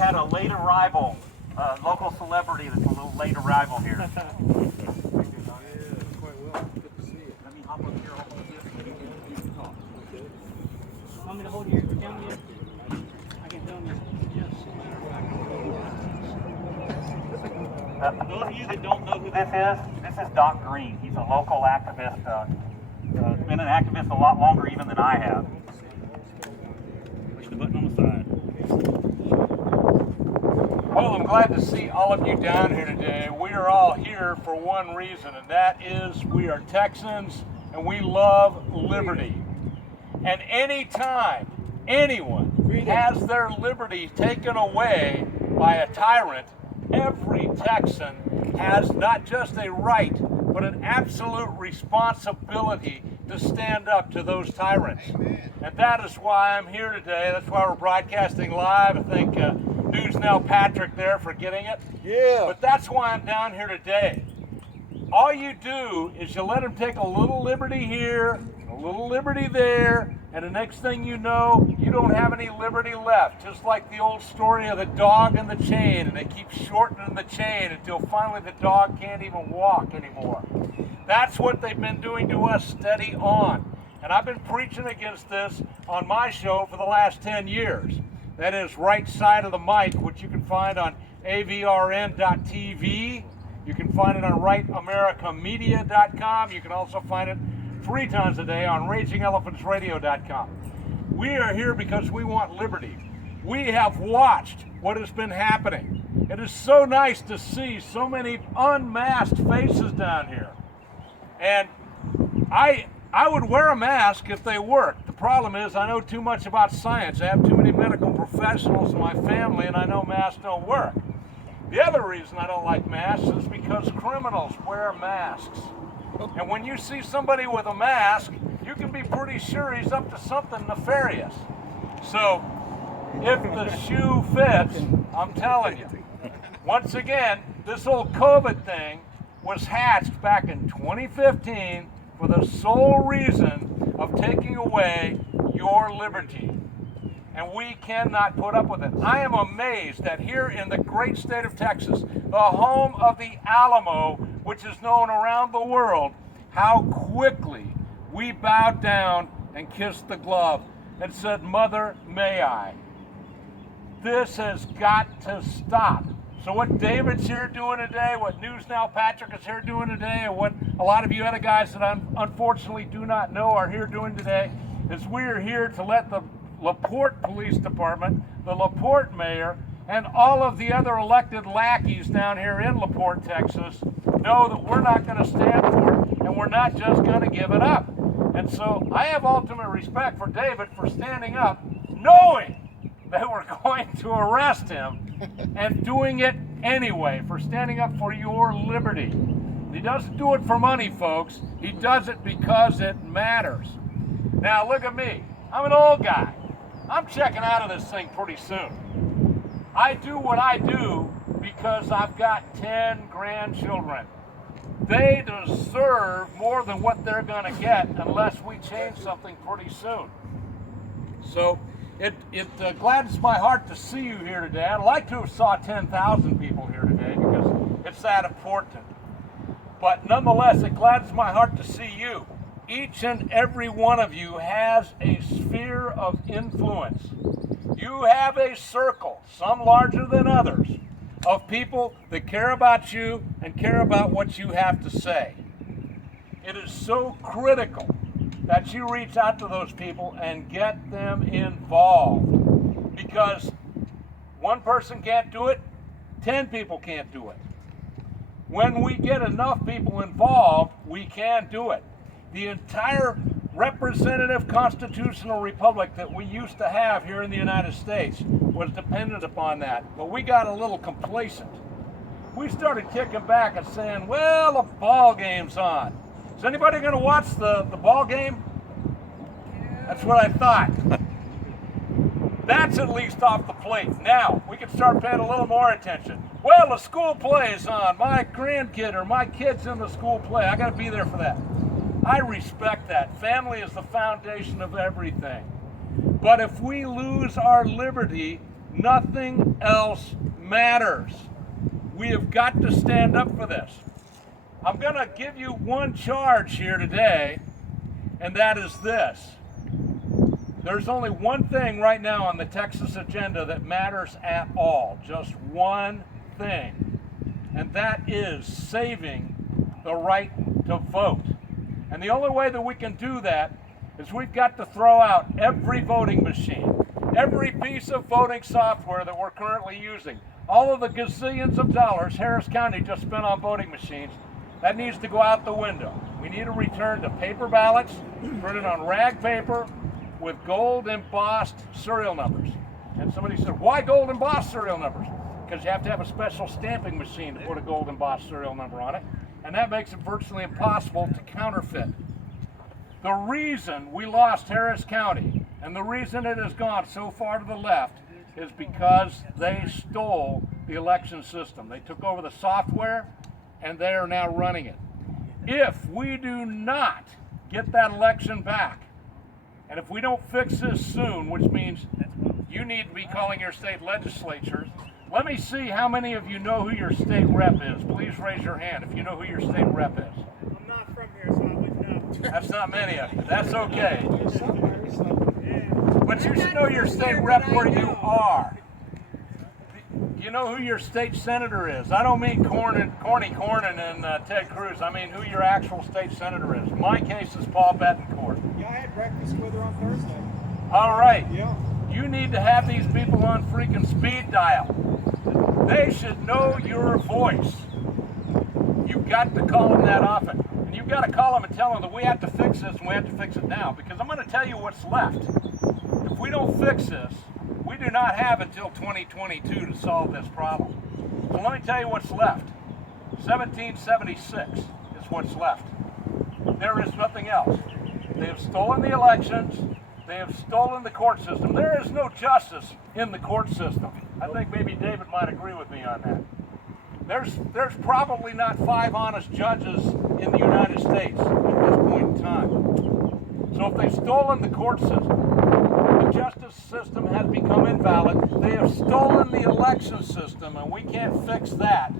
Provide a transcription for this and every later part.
had a late arrival, local celebrity that's a little late arrival here. Quite well. Good to see you. Let me hop up here. You can talk. Okay. Want me to hold your camera? I can film you. Yes. Those of you that don't know who this is Doc Greene. He's a local activist. Been an activist a lot longer even than I have. Push the button on the side. Well, I'm glad to see all of you down here today. We are all here for one reason, and that is we are Texans and we love liberty. And anytime anyone has their liberty taken away by a tyrant, every Texan has not just a right, but an absolute responsibility to stand up to those tyrants. Amen. And that is why I'm here today. That's why we're broadcasting live. I think News Now Patrick there for getting it. Yeah. But that's why I'm down here today. All you do is you let them take a little liberty here, a little liberty there, and the next thing you know, you don't have any liberty left. Just like the old story of the dog and the chain, and they keep shortening the chain until finally the dog can't even walk anymore. That's what they've been doing to us steady on. And I've been preaching against this on my show for the last 10 years. That is Right Side of the Mic, which you can find on avrn.tv. You can find it on rightamericamedia.com. You can also find it 3 times a day on ragingelephants.radio.com. We are here because we want liberty. We have watched what has been happening. It is so nice to see so many unmasked faces down here. And I would wear a mask if they worked. The problem is I know too much about science. I have too many medical professionals in my family, and I know masks don't work. The other reason I don't like masks is because criminals wear masks. And when you see somebody with a mask, you can be pretty sure he's up to something nefarious. So if the shoe fits, I'm telling you. Once again, this old COVID thing was hatched back in 2015 for the sole reason of taking away your liberty. And we cannot put up with it. I am amazed that here in the great state of Texas, the home of the Alamo, which is known around the world, how quickly we bowed down and kissed the glove and said, "Mother, may I?" This has got to stop. So what David's here doing today, what News Now Patrick is here doing today, and what a lot of you other guys that I unfortunately do not know are here doing today, is we are here to let the LaPorte Police Department, the LaPorte Mayor, and all of the other elected lackeys down here in LaPorte, Texas, know that we're not going to stand for it, and we're not just going to give it up. And so I have ultimate respect for David for standing up, knowing that we're going to arrest him, and doing it anyway, for standing up for your liberty. He doesn't do it for money, folks. He does it because it matters. Now look at me. I'm an old guy. I'm checking out of this thing pretty soon. I do what I do because I've got 10 grandchildren. They deserve more than what they're going to get unless we change something pretty soon. So it gladdens my heart to see you here today. I'd like to have saw 10,000 people here today because it's that important. But nonetheless, it gladdens my heart to see you. Each and every one of you has a sphere of influence. You have a circle, some larger than others, of people that care about you and care about what you have to say. It is so critical that you reach out to those people and get them involved. Because one person can't do it, 10 people can't do it. When we get enough people involved, we can do it. The entire representative constitutional republic that we used to have here in the United States was dependent upon that. But we got a little complacent. We started kicking back and saying, well, the ball game's on. Is anybody going to watch the ball game? That's what I thought. That's at least off the plate. Now, we can start paying a little more attention. Well, the school play is on. My grandkid or my kid's in the school play. I got to be there for that. I respect that. Family is the foundation of everything. But if we lose our liberty, Nothing else matters. We have got to stand up for this. I'm going to give you one charge here today, and that is this. There's only one thing right now on the Texas agenda that matters at all, just one thing, and that is saving the right to vote. And the only way that we can do that is we've got to throw out every voting machine, every piece of voting software that we're currently using, all of the gazillions of dollars Harris County just spent on voting machines. That needs to go out the window. We need to return to paper ballots, printed on rag paper with gold embossed serial numbers. And somebody said, why gold embossed serial numbers? Because you have to have a special stamping machine to put a gold embossed serial number on it. And that makes it virtually impossible to counterfeit. The reason we lost Harris County and the reason it has gone so far to the left is because they stole the election system. They took over the software and they are now running it. If we do not get that election back, and if we don't fix this soon, which means you need to be calling your state legislatures, let me see how many of you know who your state rep is. Please raise your hand if you know who your state rep is. I'm not from here, so I wouldn't know. That's not many of you. That's okay. But you should know your state rep where you are. You know who your state senator is. I don't mean Corny Cornyn and Ted Cruz. I mean who your actual state senator is. My case is Paul Betancourt. Yeah, I had breakfast with her on Thursday. All right. Yeah. You need to have these people on freaking speed dial. They should know your voice. You've got to call them that often. And you've got to call them and tell them that we have to fix this and we have to fix it now. Because I'm going to tell you what's left. If we don't fix this, we do not have until 2022 to solve this problem. So let me tell you what's left. 1776 is what's left. There is nothing else. They have stolen the elections. They have stolen the court system. There is no justice in the court system. I think maybe David might agree with me on that. There's probably not 5 honest judges in the United States at this point in time. So if they've stolen the court system, the justice system has become invalid. They have stolen the election system, and we can't fix that.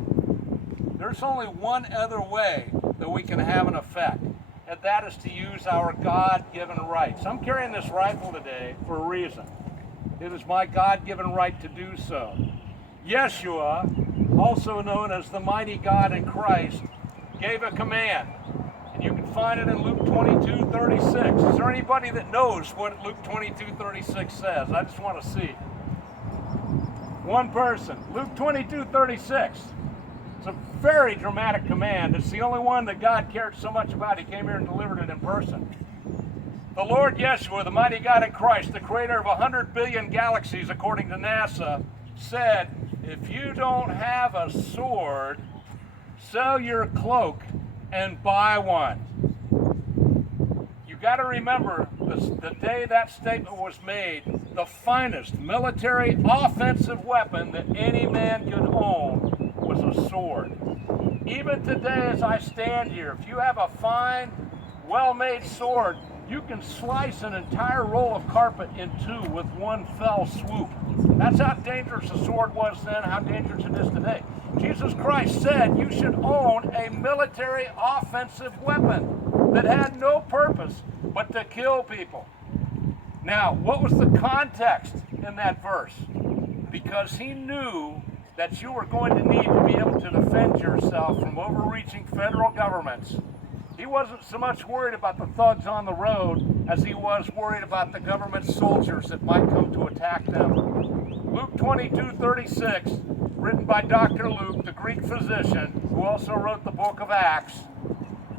There's only one other way that we can have an effect, and that is to use our God-given rights. I'm carrying this rifle today for a reason. It is my God-given right to do so. Yeshua, also known as the mighty God in Christ, gave a command. And you can find it in Luke 22:36. Is there anybody that knows what Luke 22:36 says? I just want to see. One person. Luke 22:36. It's a very dramatic command. It's the only one that God cared so much about. He came here and delivered it in person. The Lord Yeshua, the mighty God in Christ, the creator of 100 billion galaxies, according to NASA, said, if you don't have a sword, sell your cloak and buy one. You got to remember the day that statement was made, the finest military offensive weapon that any man could own was a sword. Even today as I stand here, if you have a fine, well-made sword, you can slice an entire roll of carpet in two with one fell swoop. That's how dangerous the sword was then, how dangerous it is today. Jesus Christ said you should own a military offensive weapon that had no purpose but to kill people. Now, what was the context in that verse? Because he knew that you were going to need to be able to defend yourself from overreaching federal governments. He wasn't so much worried about the thugs on the road as he was worried about the government soldiers that might come to attack them. Luke 22:36, written by Dr. Luke, the Greek physician, who also wrote the book of Acts,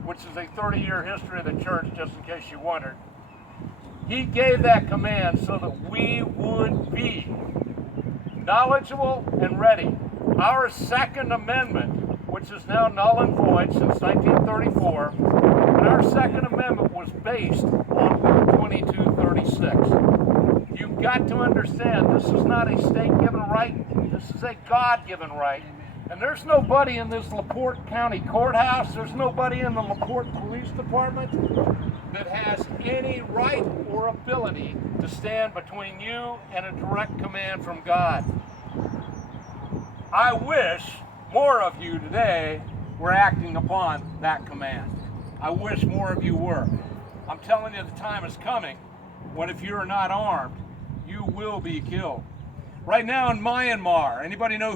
which is a 30-year history of the church, just in case you wondered. He gave that command so that we would be knowledgeable and ready. Our Second Amendment, which is now null and void since 1934, and our Second Amendment was based on Luke 22:36. You've got to understand, this is not a state-given right, this is a God-given right, And there's nobody in this LaPorte County Courthouse, there's nobody in the LaPorte Police Department that has any right or ability to stand between you and a direct command from God. I wish more of you today were acting upon that command. I wish more of you were. I'm telling you, the time is coming when if you're not armed, you will be killed. Right now in Myanmar, anybody know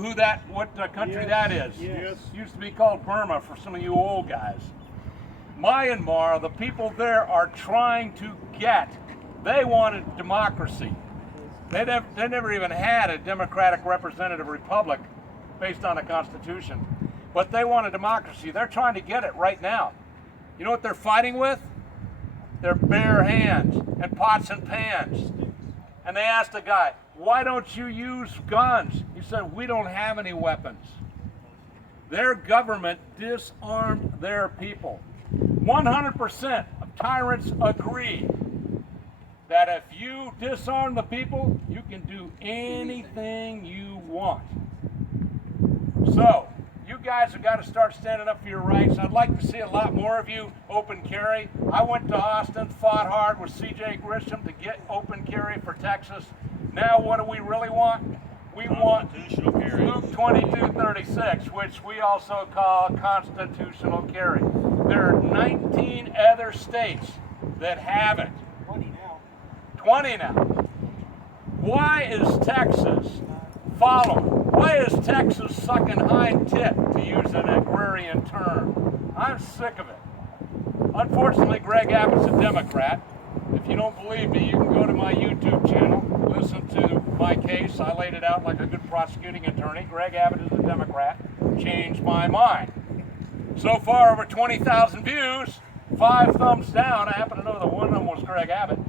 what country that is? Yes. Used to be called Burma for some of you old guys. Myanmar, the people there are trying to they wanted democracy. They never even had a democratic representative republic based on a constitution. But they want a democracy. They're trying to get it right now. You know what they're fighting with? Their bare hands and pots and pans. And they asked the guy, why don't you use guns? He said, we don't have any weapons. Their government disarmed their people. 100% of tyrants agree that if you disarm the people, you can do anything you want. So, you guys have got to start standing up for your rights. I'd like to see a lot more of you open carry. I went to Austin, fought hard with C.J. Grisham to get open carry for Texas. Now what do we really want? We want Luke 22:36, which we also call constitutional carry. There are 19 other states that have it. 20 now. Why is Texas following? Why is Texas sucking hind tit, to use an agrarian term? I'm sick of it. Unfortunately, Greg Abbott's a Democrat. If you don't believe me, you can go to my YouTube channel, listen to my case. I laid it out like a good prosecuting attorney. Greg Abbott is a Democrat. Changed my mind. So far, over 20,000 views, 5 thumbs down. I happen to know that one of them was Greg Abbott.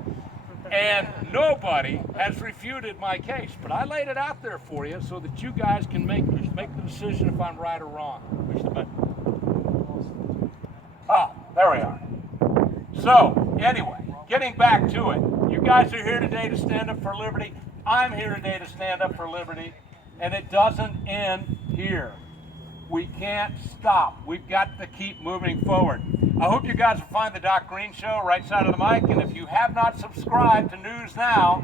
And nobody has refuted my case. But I laid it out there for you so that you guys can make the decision if I'm right or wrong. Push the button. Oh, there we are. So, anyway, getting back to it. You guys are here today to stand up for liberty. I'm here today to stand up for liberty. And it doesn't end here. We can't stop. We've got to keep moving forward. I hope you guys will find the Doc Greene Show right side of the mic. And if you have not subscribed to News Now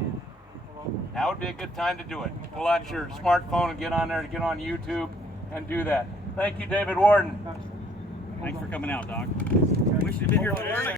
would be a good time to do it. Pull out your smartphone and get on there, to get on YouTube and do that. Thank you, David Warden. Thanks for coming out, Doc. Wish you'd been here a little earlier.